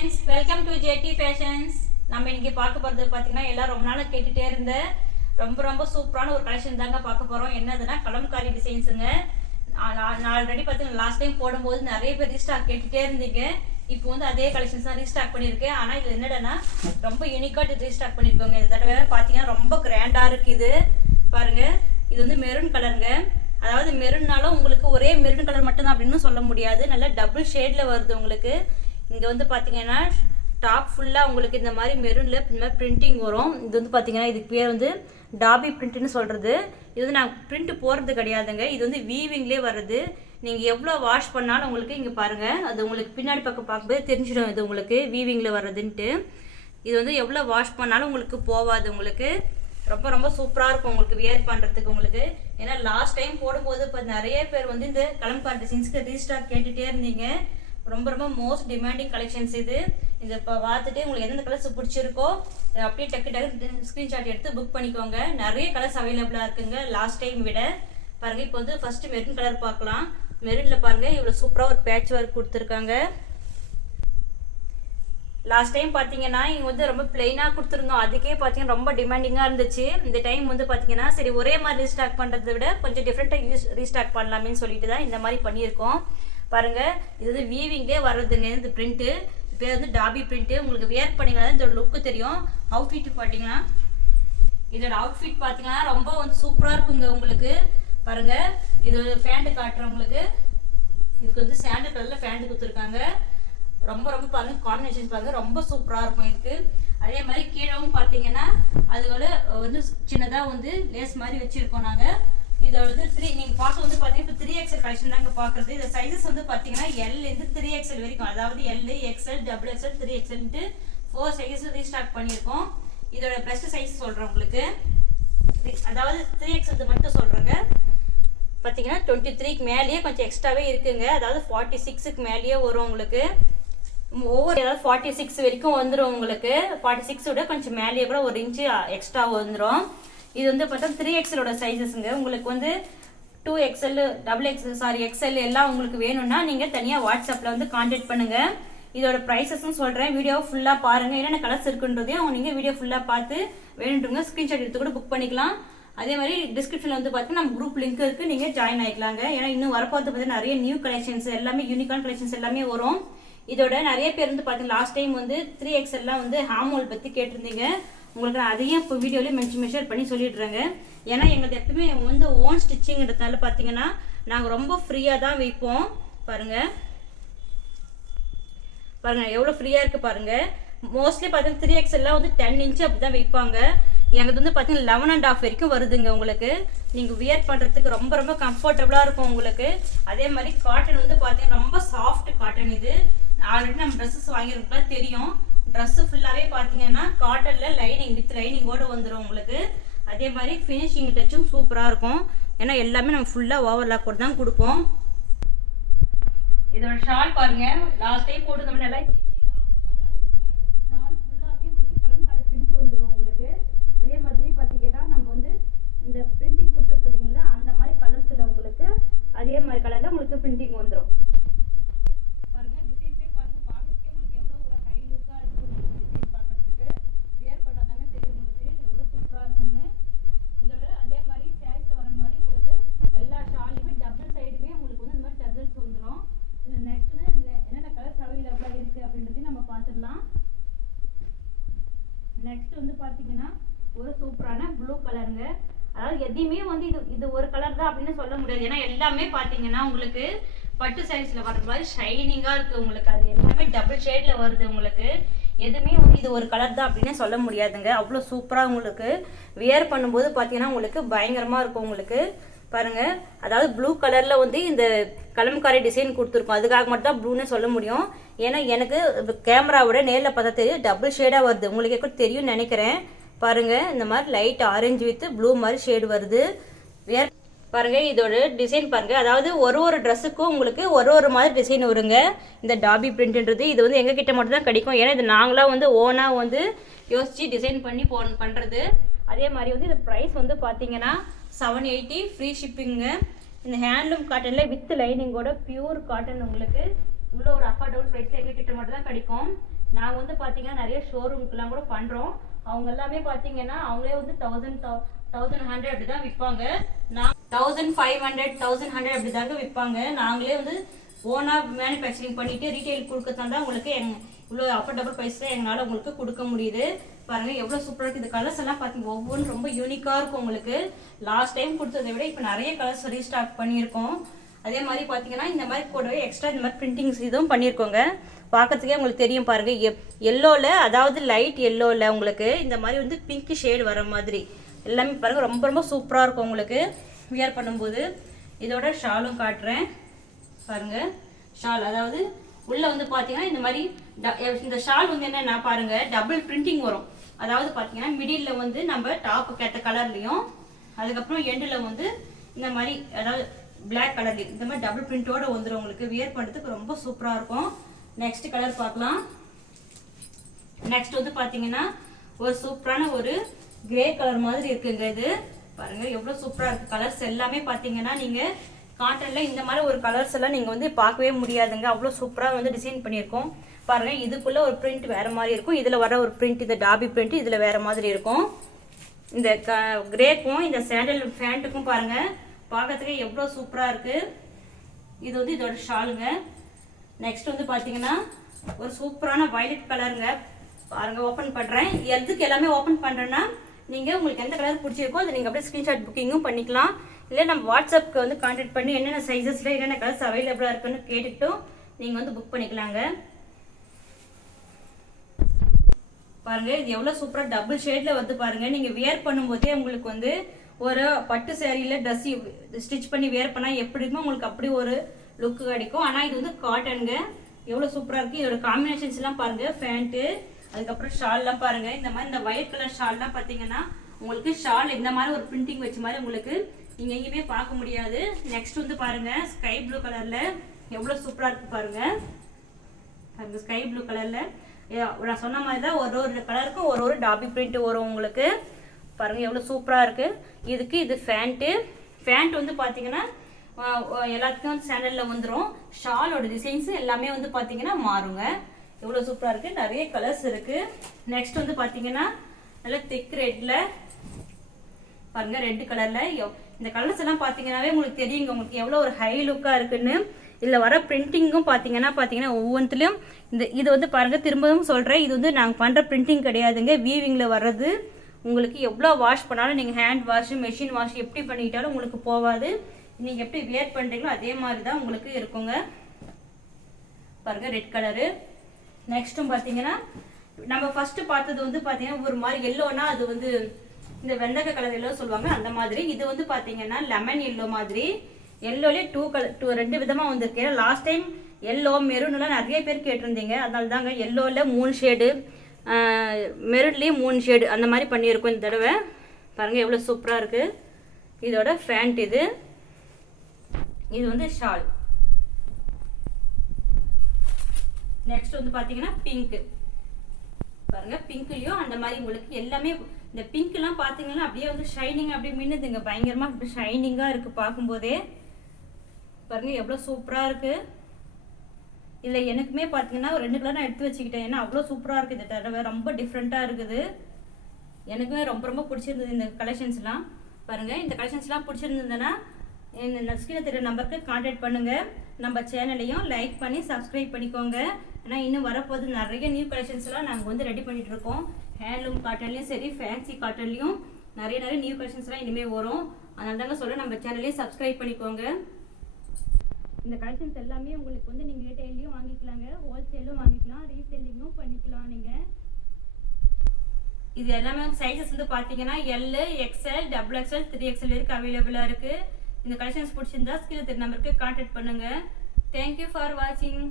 friends, welcome to JT Fashions. நம்ம இன்னைக்கு பார்க்க போறது பாத்தீங்கன்னா எல்லாரும் ரொம்ப நாளா கேட்டுட்டே இருந்த ரொம்ப சூப்பரான ஒரு கலெக்ஷன் தாங்க பார்க்க போறோம். என்னதுன்னா கலம்காரி டிசைன்ஸ்ங்க. நான் ஆல்ரெடி பாத்தீங்கன்னா லாஸ்ட் டைம் போடும்போது நிறைய பேர் ரீஸ்டாக் கேட்டுட்டே இருந்தீங்க. இப்போ வந்து அதே கலெக்ஷன்ஸ் தான் ரீஸ்டாக் பண்ணியிருக்கேன். ஆனா இது என்னடனா ரொம்ப யூனிக்கா ரீஸ்டாக் பண்ணிருக்கோங்க. இந்த தடவை பாத்தீங்கன்னா ரொம்ப கிராண்டா இருக்கு. இது பாருங்க, இது வந்து மெரூன் கலருங்க. அதாவது மெரூன்னாலும் உங்களுக்கு ஒரே மெரூன் கலர் மட்டும்தான் அப்படின்னு சொல்ல முடியாது. நல்லா டபுள் ஷேட்ல வருது உங்களுக்கு. இங்கே வந்து பார்த்தீங்கன்னா டாப் ஃபுல்லாக உங்களுக்கு இந்த மாதிரி மெரூனில் இந்த மாதிரி பிரிண்டிங் வரும். இது வந்து பார்த்தீங்கன்னா இதுக்கு பேர் வந்து டாபி பிரிண்ட்னு சொல்கிறது. இது வந்து நான் பிரிண்ட் போடுறது கிடையாதுங்க. இது வந்து வீவிங்லேயே வருது. நீங்கள் எவ்வளோ வாஷ் பண்ணாலும் உங்களுக்கு இங்கே பாருங்கள், அது உங்களுக்கு பின்னாடி பக்கம் பார்க்கும்போது தெரிஞ்சிடும் இது உங்களுக்கு வீவிங்கில் வர்றதுன்ட்டு. இது வந்து எவ்வளோ வாஷ் பண்ணாலும் உங்களுக்கு போகாது. உங்களுக்கு ரொம்ப சூப்பராக இருக்கும் உங்களுக்கு வியர் பண்ணுறதுக்கு உங்களுக்கு. ஏன்னா லாஸ்ட் டைம் போடும்போது இப்போ நிறைய பேர் வந்து இந்த கலம்காரி டிசைன்ஸ்க்கு ரீஸ்டாக் கேட்டுகிட்டே இருந்தீங்க. ரொம்ப மோஸ்ட் டிமாண்டிங் கலெக்ஷன்ஸ் இது. இதை இப்போ பார்த்துட்டு உங்களுக்கு எந்தெந்த கலர்ஸ் பிடிச்சிருக்கோ அப்படியே டக்கு ஸ்க்ரீன்ஷாட் எடுத்து புக் பண்ணிக்கோங்க. நிறைய கலர்ஸ் அவைலபிளாக இருக்குங்க லாஸ்ட் டைம் விட. பாருங்கள், இப்போ வந்து ஃபஸ்ட்டு மெரூன் கலர் பார்க்கலாம். மெரூனில் பாருங்கள் இவ்வளோ சூப்பராக ஒரு பேட்ச் ஒர்க் கொடுத்துருக்காங்க. லாஸ்ட் டைம் பார்த்தீங்கன்னா இங்கே வந்து ரொம்ப பிளெயினாக கொடுத்துருந்தோம். அதுக்கே பார்த்தீங்கன்னா ரொம்ப டிமாண்டிங்காக இருந்துச்சு. இந்த டைம் வந்து பார்த்தீங்கன்னா சரி ஒரே மாதிரி ரீஸ்டாக் பண்ணுறதை விட கொஞ்சம் டிஃப்ரெண்ட்டாக ரீஸ்டாக் பண்ணலாமேன்னு சொல்லிட்டு தான் இந்த மாதிரி பண்ணியிருக்கோம். பாருங்கள், இது வந்து வீவிங்லேயே வர்றதுங்க. இந்த பிரிண்ட்டு பேர் வந்து டாபி பிரிண்ட்டு. உங்களுக்கு வியர் பண்ணிங்கன்னா இதோட லுக்கு தெரியும். அவுட்ஃபிட் பார்த்தீங்கன்னா இதோட அவுட்ஃபிட் பார்த்தீங்கன்னா ரொம்ப வந்து சூப்பராக இருக்குங்க உங்களுக்கு. பாருங்கள், இது ஃபேண்ட்டு காட்டுறேன் உங்களுக்கு. இதுக்கு வந்து சாண்டல் கலரில் ஃபேண்ட்டு கொடுத்துருக்காங்க. ரொம்ப பாருங்க காம்பினேஷன் பாருங்க, ரொம்ப சூப்பராக இருக்கும் இதுக்கு. அதே மாதிரி கீழவும் பார்த்தீங்கன்னா அதுவோட வந்து சின்னதாக வந்து லேஸ் மாதிரி வச்சுருக்கோம் நாங்கள். இதோட வந்து நீங்கள் பார்க்க வந்து பார்த்தீங்கன்னா இப்போ 3XL கலெக்ஷன் தாங்க பார்க்குறது. இந்த சைஸஸ் வந்து பார்த்தீங்கன்னா L-லேருந்து 3XL வரைக்கும், அதாவது L, XL, XXL, 3XLன்ட்டு 4 sizes restock பண்ணியிருக்கோம். இதோட பெஸ்ட் சைஸ் சொல்கிறேன் உங்களுக்கு. அதாவது 3XL மட்டும் சொல்கிறேங்க. பார்த்தீங்கன்னா 23க்கு மேலேயே கொஞ்சம் எக்ஸ்ட்ராவே இருக்குங்க. அதாவது 46க்கு மேலேயே வரும் உங்களுக்கு. ஒவ்வொரு ஏதாவது 46 வரைக்கும் வந்துடும் உங்களுக்கு. 46 விட கொஞ்சம் மேலேயே கூட 1 இன்ச்சு எக்ஸ்ட்ரா வந்துடும். இது வந்து பார்த்தா 3XLோட சைஸஸ்ங்க. உங்களுக்கு வந்து 2XL, XL எல்லாம் உங்களுக்கு வேணும்னா நீங்கள் தனியாக வாட்ஸ்அப்பில் வந்து கான்டாக்ட் பண்ணுங்கள். இதோட ப்ரைஸஸும் சொல்கிறேன். வீடியோவை ஃபுல்லாக பாருங்கள். என்னென்ன கலர்ஸ் இருக்குன்றதையும் நீங்கள் வீடியோ ஃபுல்லாக பார்த்து வேணுன்றவங்க ஸ்க்ரீன்ஷாட் எடுத்து கூட புக் பண்ணிக்கலாம். அதே மாதிரி டிஸ்கிரிப்ஷனில் வந்து பார்த்தீங்கன்னா நம்ம குரூப் லிங்க் இருக்குது, நீங்கள் ஜாயின் ஆகிக்கலாங்க. ஏன்னா இன்னும் வரப்போது பார்த்தீங்கன்னா நிறைய நியூ கலெக்ஷன்ஸ் எல்லாமே யூனிக்கான கலெக்ஷன்ஸ் எல்லாமே வரும். இதோட நிறைய பேர் வந்து பார்த்தீங்கன்னா லாஸ்ட் டைம் வந்து 3XLலாம் வந்து ஹாமோல் பற்றி கேட்டிருந்தீங்க. உங்களுக்கு நான் அதையும் இப்போ வீடியோலேயே மென்ஷர் பண்ணி சொல்லிடுறேங்க. ஏன்னா எங்களுக்கு எப்பவுமே வந்து ஓன் ஸ்டிச்சிங்கிறதுனால பார்த்தீங்கன்னா நாங்கள் ரொம்ப ஃப்ரீயாக தான் வைப்போம். பாருங்கள் எவ்வளோ ஃப்ரீயாக இருக்குது பாருங்கள். மோஸ்ட்லி பார்த்தீங்கன்னா 3XLலாம் வந்து 10 இன்ச்சு அப்படி தான் வைப்பாங்க. எங்களுக்கு வந்து பார்த்தீங்கன்னா 11.5 வரைக்கும் வருதுங்க உங்களுக்கு. நீங்கள் வியர் பண்ணுறதுக்கு ரொம்ப கம்ஃபர்டபுளாக இருக்கும் உங்களுக்கு. அதே மாதிரி காட்டன் வந்து பார்த்தீங்கன்னா ரொம்ப சாஃப்ட் காட்டன். இது ஆல்ரெடி நம்ம ட்ரெஸ்ஸஸ் வாங்கியிருக்கலாம் தெரியும். ட்ரெஸ்ஸு ஃபுல்லாகவே பார்த்தீங்கன்னா காட்டனில் லைனிங் வித் லைனிங்கோடு வந்துடும் உங்களுக்கு. அதே மாதிரி ஃபினிஷிங் டச்சும் சூப்பராக இருக்கும். ஏன்னா எல்லாமே நம்ம ஃபுல்லாக ஓவர்லாக் கூட தான் கொடுப்போம். இதோட ஷால் பாருங்கள், லாஸ்ட் டைம் போட்டு நல்லா ஷால் ஃபுல்லாகவே உங்களுக்கு கலம்காரி பிரிண்ட் வந்துடும் உங்களுக்கு. அதே மாதிரி பார்த்தீங்கன்னா நம்ம வந்து இந்த பிரிண்டிங் கொடுத்துருக்கீங்களா அந்த மாதிரி கலர்ஸில் உங்களுக்கு அதே மாதிரி கலரில் உங்களுக்கு பிரிண்டிங் வந்துடும். பாருங்கள் டிசைன்ஸே பாருங்கள், பார்க்கறதுக்கே உங்களுக்கு எவ்வளோ ஒரு ஹை லுக்காக இருக்கும். டிசைன் பார்க்குறதுக்கு வேர் பண்ணாதாங்க தெரியும் உங்களுக்கு எவ்வளோ சூப்பராக இருக்கும்னு. இதோட அதே மாதிரி சாரீஸில் வர மாதிரி உங்களுக்கு எல்லா ஷாலுமே டபுள் சைடுமே உங்களுக்கு வந்து இந்த மாதிரி டபுள்ஸ் வந்துடும். இது நெக்ஸ்ட் வந்து என்னென்ன கலர்ஸ் அவைலபிளாக இருக்குது அப்படின்றதையும் நம்ம பார்த்துடலாம். நெக்ஸ்ட் வந்து பார்த்தீங்கன்னா ஒரு சூப்பரான ப்ளூ கலருங்க. அதாவது எதையுமே வந்து இது ஒரு கலர் தான் அப்படின்னு சொல்ல முடியாது. ஏன்னா எல்லாமே பார்த்தீங்கன்னா உங்களுக்கு பட்டு சாரீஸில் வர மாதிரி ஷைனிங்காக இருக்குது உங்களுக்கு. அது எல்லாமே டபுள் ஷேடில் வருது உங்களுக்கு. எதுவுமே வந்து இது ஒரு கலர் தான் அப்படின்னு சொல்ல முடியாதுங்க. அவ்வளோ சூப்பராக உங்களுக்கு வியர் பண்ணும்போது பார்த்தீங்கன்னா உங்களுக்கு பயங்கரமாக இருக்கும் உங்களுக்கு. பாருங்கள், அதாவது ப்ளூ கலரில் வந்து இந்த கலம்காரி டிசைன் கொடுத்துருக்கோம். அதுக்காக மட்டும் தான் ப்ளூன்னு சொல்ல முடியும். ஏன்னா எனக்கு கேமராவோட நேரில் பார்த்தா தெரியும் டபுள் ஷேடாக வருது. உங்களுக்கு கூட தெரியும்னு நினைக்கிறேன். பாருங்கள், இந்த மாதிரி லைட் ஆரஞ்சு வித் ப்ளூ மாதிரி ஷேடு வருது. வேர் பாருங்கள், இதோட டிசைன் பாருங்கள். அதாவது ஒரு ட்ரெஸ்ஸுக்கும் உங்களுக்கு ஒரு மாதிரி டிசைன் வருங்க. இந்த டாபி பிரிண்ட்ன்றது இது வந்து எங்ககிட்ட மட்டும் தான் கிடைக்கும். ஏன்னா இது நாங்களாக வந்து ஓனாக வந்து யோசித்து டிசைன் பண்ணி பண்ணுறது. அதே மாதிரி வந்து இது ப்ரைஸ் வந்து பார்த்தீங்கன்னா 780 ஃப்ரீ ஷிப்பிங்க. இந்த ஹேண்ட்லூம் காட்டனில் வித் லைனிங்கோட பியூர் காட்டன் உங்களுக்கு இவ்வளோ ஒரு அஃபோர்டபுள் ப்ரைஸில் எங்ககிட்ட மட்டும் தான் கிடைக்கும். நாங்கள் வந்து பார்த்தீங்கன்னா நிறைய ஷோரூம்க்குலாம் கூட பண்ணுறோம். அவங்க எல்லாமே பார்த்தீங்கன்னா அவங்களே வந்து 1100 அப்படி தான் விற்பாங்க. நான் 1500 1100 அப்படி தாங்க விற்பாங்க. நாங்களே வந்து ஓனாக மேனுஃபேக்சரிங் பண்ணிவிட்டு ரீட்டைல் கொடுக்கறதா தான் உங்களுக்கு இவ்வளோ அஃபோர்டபுள் ப்ரைஸில் எங்களால் உங்களுக்கு கொடுக்க முடியுது. பாருங்கள் எவ்வளோ சூப்பராக இருக்குது. இந்த கலர்ஸ் எல்லாம் பார்த்தீங்க ஒவ்வொன்றும் ரொம்ப யூனிக்காக இருக்கும் உங்களுக்கு. லாஸ்ட் டைம் கொடுத்ததை விட இப்போ நிறைய கலர்ஸ் ரீஸ்டாக் பண்ணியிருக்கோம். அதே மாதிரி பார்த்தீங்கன்னா இந்த மாதிரி கூடவே எக்ஸ்ட்ரா இந்த மாதிரி பிரிண்டிங்ஸ் இதுவும் பண்ணியிருக்கோங்க. பார்க்கறதுக்கே உங்களுக்கு தெரியும் பாருங்கள். எல்லோவில், அதாவது லைட் எல்லோவில் உங்களுக்கு இந்த மாதிரி வந்து பிங்க் ஷேடு வர மாதிரி எல்லாமே பாருங்கள் ரொம்ப ரொம்ப சூப்பராக இருக்கும் உங்களுக்கு வியர் பண்ணும்போது. இதோட ஷாலும் காட்டுறேன் பாருங்கள். ஷால் அதாவது உள்ளே வந்து பார்த்தீங்கன்னா இந்த மாதிரி இந்த ஷால் வந்து என்னென்னா பாருங்கள் டபுள் பிரிண்டிங் வரும். அதாவது பார்த்தீங்கன்னா மிடில் வந்து நம்ம டாப்புக்கு ஏற்ற கலர்லேயும், அதுக்கப்புறம் எண்டில் வந்து இந்த மாதிரி அதாவது பிளாக் கலர்லேயும் இந்த மாதிரி டபுள் பிரிண்டோட வந்துடும் உங்களுக்கு. வியர் பண்ணுறதுக்கு ரொம்ப சூப்பராக இருக்கும். நெக்ஸ்ட் கலர் பார்க்கலாம். நெக்ஸ்ட் வந்து பார்த்தீங்கன்னா ஒரு சூப்பரான ஒரு கிரே கலர் மாதிரி இருக்குங்க. இது பாருங்க எவ்வளோ சூப்பராக இருக்குது. கலர்ஸ் எல்லாமே பார்த்தீங்கன்னா நீங்கள் காட்டனில் இந்த மாதிரி ஒரு கலர்ஸ் எல்லாம் நீங்கள் வந்து பார்க்கவே முடியாதுங்க. அவ்வளோ சூப்பராக வந்து டிசைன் பண்ணியிருக்கோம் பாருங்கள். இதுக்குள்ளே ஒரு பிரிண்ட் வேறு மாதிரி இருக்கும், இதில் வர ஒரு பிரிண்ட் இந்த டாபி பிரிண்ட் இதில் வேறு மாதிரி இருக்கும். இந்த கிரேக்கும் இந்த சாண்டல் ஃபேண்ட்டுக்கும் பாருங்கள் பார்க்கறதுக்கு எவ்வளோ சூப்பராக இருக்குது. இது வந்து இதோட ஷாலுங்க. நெக்ஸ்ட் வந்து பார்த்தீங்கன்னா ஒரு சூப்பரான வயலட் கலருங்க. பாருங்கள் ஓப்பன் பண்ணுறேன். எதுக்கு எல்லாமே ஓப்பன் பண்ணுறேன்னா நீங்கள் உங்களுக்கு எந்த கலர் பிடிச்சிருக்கோ அதை நீங்கள் அப்படியே ஸ்க்ரீன்ஷாட் புக்கிங்கும் பண்ணிக்கலாம். இல்லை நம்ம வாட்ஸ்அப்புக்கு வந்து கான்டாக்ட் பண்ணி என்னென்ன சைஸஸில் என்னென்ன கலர்ஸ் அவைலபிளாக இருக்குன்னு கேட்டுக்கிட்டும் நீங்கள் வந்து புக் பண்ணிக்கலாங்க. பாருங்கள் இது எவ்வளோ சூப்பராக டபுள் ஷேடில் வந்து பாருங்கள். நீங்கள் வியர் பண்ணும்போதே உங்களுக்கு வந்து ஒரு பட்டு சேரீயில் ட்ரெஸ் ஸ்டிச் பண்ணி வியர் பண்ணால் எப்படி இருக்குமோ உங்களுக்கு அப்படி ஒரு லுக்கு கிடைக்கும். ஆனால் இது வந்து காட்டனுங்க. எவ்வளோ சூப்பராக இருக்குது. இதோட காம்பினேஷன்ஸ்லாம் பாருங்கள். ஃபேண்ட்டு அதுக்கப்புறம் ஷால்லாம் பாருங்கள். இந்த மாதிரி இந்த ஒயிட் கலர் ஷால்லாம் பார்த்தீங்கன்னா உங்களுக்கு ஷால் இந்த மாதிரி ஒரு பிரிண்டிங் வச்ச மாதிரி உங்களுக்கு நீங்கள் எங்கேயுமே பார்க்க முடியாது. நெக்ஸ்ட் வந்து பாருங்கள் ஸ்கை ப்ளூ கலரில் எவ்வளோ சூப்பராக இருக்குது பாருங்கள். அந்த ஸ்கை ப்ளூ கலரில் நான் சொன்ன மாதிரி தான் ஒரு ஒரு கலருக்கும் ஒரு ஒரு டாபி பிரிண்ட் வரும் உங்களுக்கு. பாருங்கள் எவ்வளோ சூப்பராக இருக்குது. இதுக்கு இது ஃபேண்ட் வந்து பார்த்தீங்கன்னா எல்லாத்துக்கும் வந்து சேனலில் வந்துடும். ஷாலோட டிசைன்ஸு எல்லாமே வந்து பார்த்தீங்கன்னா மாறுங்க. எவ்வளோ சூப்பராக இருக்குது. நிறைய கலர்ஸ் இருக்குது. நெக்ஸ்ட் வந்து பார்த்தீங்கன்னா நல்லா திக் ரெட்டில் பாருங்கள். ரெட் கலரில் இந்த கலர்ஸ் எல்லாம் பார்த்தீங்கன்னாவே உங்களுக்கு தெரியுங்க உங்களுக்கு எவ்வளோ ஒரு ஹை லுக்காக இருக்குன்னு. இதில் வர பிரிண்டிங்கும் பார்த்தீங்கன்னா ஒவ்வொன்றுலையும் இது வந்து பாருங்கள் திரும்பவும் சொல்கிறேன். இது வந்து நாங்கள் பண்ணுற பிரிண்டிங் கிடையாதுங்க, வீவிங்கில் வர்றது. உங்களுக்கு எவ்வளோ வாஷ் பண்ணாலும் நீங்கள் ஹேண்ட் வாஷ் மெஷின் வாஷ் எப்படி பண்ணிக்கிட்டாலும் உங்களுக்கு போகாது. நீங்கள் எப்படி வியர் பண்ணுறீங்களோ அதே மாதிரி தான் உங்களுக்கு இருக்குங்க. பாருங்கள் ரெட் கலரு. நெக்ஸ்ட்டும் பார்த்தீங்கன்னா நம்ம ஃபஸ்ட்டு பார்த்தது வந்து பார்த்தீங்கன்னா ஒரு மாதிரி எல்லோனா அது வந்து இந்த வெந்தக கலர் எல்லோ சொல்லுவாங்க அந்த மாதிரி. இது வந்து பார்த்தீங்கன்னா லெமன் எல்லோ மாதிரி. எல்லோலே ரெண்டு விதமாக வந்திருக்கு. லாஸ்ட் டைம் எல்லோ மெரூன்லாம் நிறைய பேர் கேட்டிருந்தீங்க. அதனால தாங்க எல்லோவில் 3 ஷேடு மெரூன்லேயும் 3 ஷேடு அந்த மாதிரி பண்ணியிருக்கோம் இந்த தடவை. பாருங்கள் எவ்வளோ சூப்பராக இருக்குது. இதோட ஃபேண்ட் இது வந்து ஷால். நெக்ஸ்ட் வந்து பார்த்தீங்கன்னா பிங்க்கு. பாருங்கள் பிங்க்லேயும் அந்த மாதிரி உங்களுக்கு எல்லாமே இந்த பிங்க்லாம் பார்த்தீங்கன்னா அப்படியே வந்து ஷைனிங் அப்படியே மின்னுதுங்க. பயங்கரமாக இப்படி ஷைனிங்காக இருக்குது பார்க்கும்போதே. பாருங்கள் எவ்வளோ சூப்பராக இருக்குது. இதில் எனக்குமே பார்த்தீங்கன்னா ஒரு 2 கலர் நான் எடுத்து வச்சுக்கிட்டேன். ஏன்னா அவ்வளோ சூப்பராக இருக்குது. இந்த தடவை ரொம்ப டிஃப்ரெண்ட்டாக இருக்குது. எனக்குமே ரொம்ப ரொம்ப பிடிச்சிருந்தது இந்த கலெக்ஷன்ஸ்லாம். பாருங்கள் இந்த கலெக்ஷன்ஸ்லாம் பிடிச்சிருந்ததுன்னா இந்த ஸ்க்ரீனில் தெரிய நம்பருக்கு கான்டாக்ட் பண்ணுங்கள். நம்ம சேனலையும் லைக் பண்ணி சப்ஸ்கிரைப் பண்ணிக்கோங்க. ஏன்னா இன்னும் வரப்போது நிறைய நியூ கலெக்ஷன்ஸ்லாம் நாங்கள் வந்து ரெடி பண்ணிகிட்டு இருக்கோம். ஹேண்ட்லூம் காட்டன்லேயும் சரி ஃபேன்சி காட்டன்லேயும் நிறைய நியூ கலெக்ஷன்ஸ்லாம் இனிமேல் வரும். அதனால தாங்க சொல்ல நம்ம சேனலையும் சப்ஸ்கிரைப் பண்ணிக்கோங்க. இந்த கலெக்ஷன்ஸ் எல்லாமே உங்களுக்கு வந்து நீங்கள் ரீட்டைல்லையும் வாங்கிக்கலாங்க, ஹோல்சேலும் வாங்கிக்கலாம், ரீசெல்லிங்கும் பண்ணிக்கலாம் நீங்கள். இது எல்லாமே சைஸஸ் வந்து பார்த்தீங்கன்னா L, XL, XXL, 3XL வரைக்கும் அவைலபிளாக இருக்குது. இந்த கலெக்ஷன்ஸ் பிடிச்சிருந்தா ஸ்கிரீனில் தெரிய நம்பருக்கு கான்டாக்ட் பண்ணுங்கள். தேங்க்யூ ஃபார் வாட்சிங்.